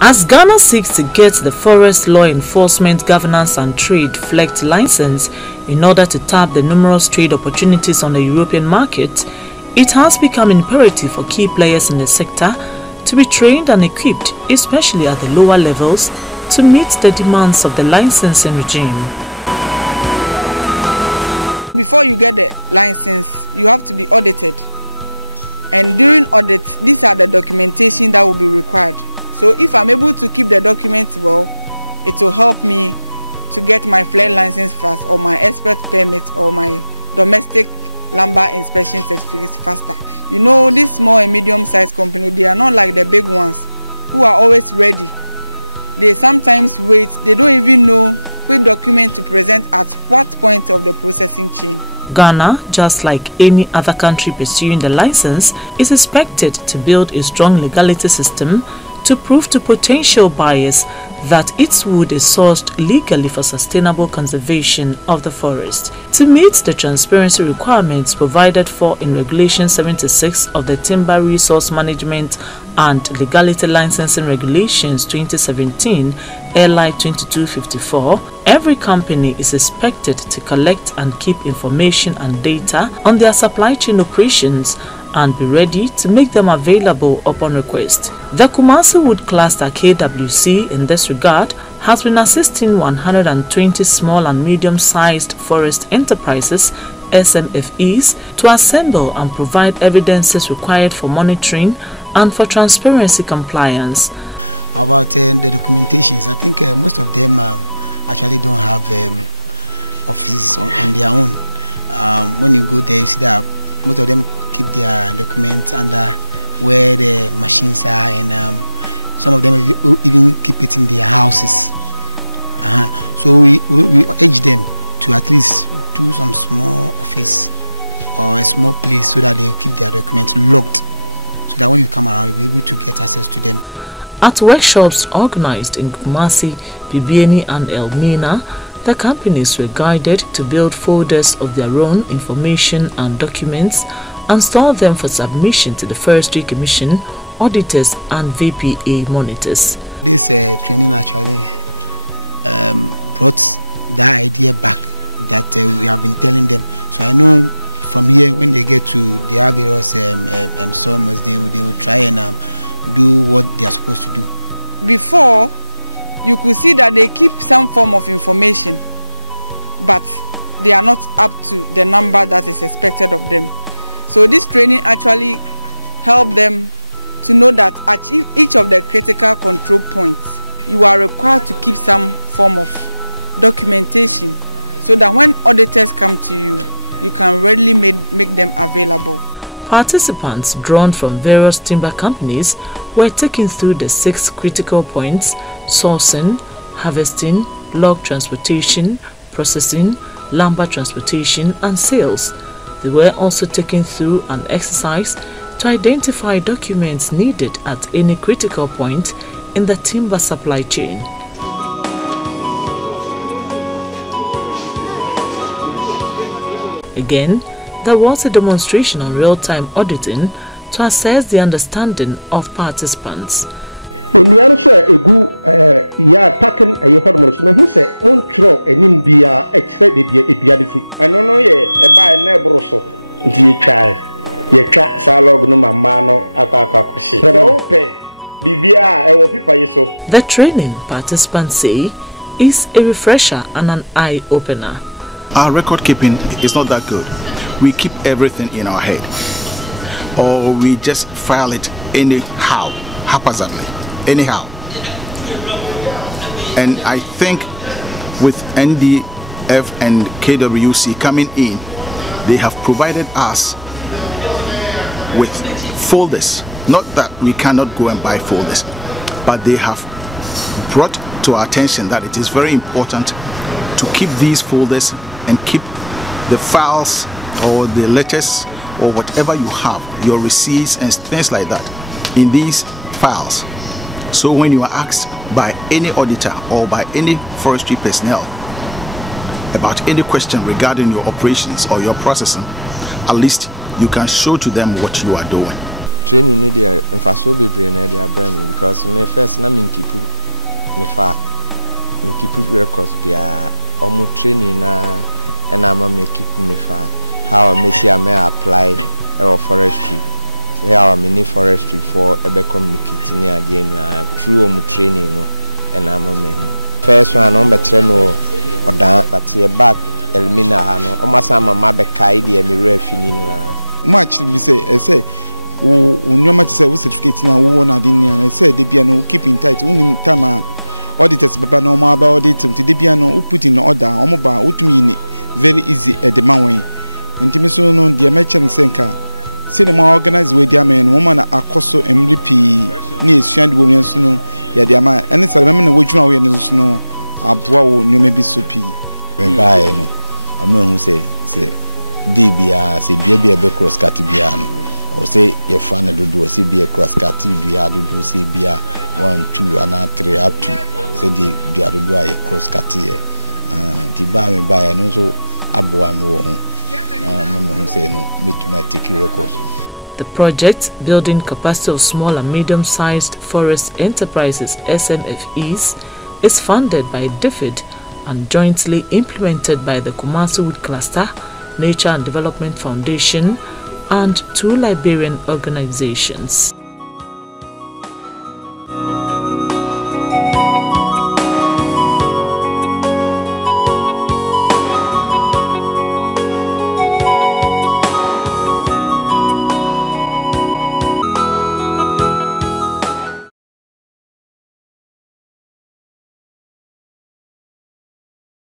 As Ghana seeks to get the Forest Law Enforcement, Governance and Trade FLEGT license in order to tap the numerous trade opportunities on the European market, it has become imperative for key players in the sector to be trained and equipped, especially at the lower levels, to meet the demands of the licensing regime. Ghana, just like any other country pursuing the license, is expected to build a strong legality system to prove to potential buyers that its wood is sourced legally for sustainable conservation of the forest. To meet the transparency requirements provided for in Regulation 76 of the Timber Resource Management and Legality Licensing Regulations 2017, LI 2254, every company is expected to collect and keep information and data on their supply chain operations and be ready to make them available upon request. The Kumasi Wood Cluster KWC in this regard has been assisting 120 small and medium-sized forest enterprises, SMFEs, to assemble and provide evidences required for monitoring and for transparency compliance. At workshops organized in Kumasi, Liberian and Elmina, the companies were guided to build folders of their own information and documents and store them for submission to the Forestry Commission, auditors and VPA monitors. Participants drawn from various timber companies were taken through the 6 critical points: sourcing, harvesting, log transportation, processing, lumber transportation and sales. They were also taken through an exercise to identify documents needed at any critical point in the timber supply chain. Again, there was a demonstration on real-time auditing to assess the understanding of participants. The training, participants say, is a refresher and an eye-opener. Our record keeping is not that good. We keep everything in our head, or we just file it anyhow, haphazardly, anyhow. And I think with NDF and KWC coming in, they have provided us with folders. Not that we cannot go and buy folders, but they have brought to our attention that it is very important to keep these folders and keep the files or the letters or whatever you have, your receipts and things like that, in these files. So when you are asked by any auditor or by any forestry personnel about any question regarding your operations or your processing, at least you can show to them what you are doing. The project, Building Capacity of Small and Medium-Sized Forest Enterprises SMFEs, is funded by DFID and jointly implemented by the Kumasi Wood Cluster, Nature and Development Foundation, and 2 Liberian organizations.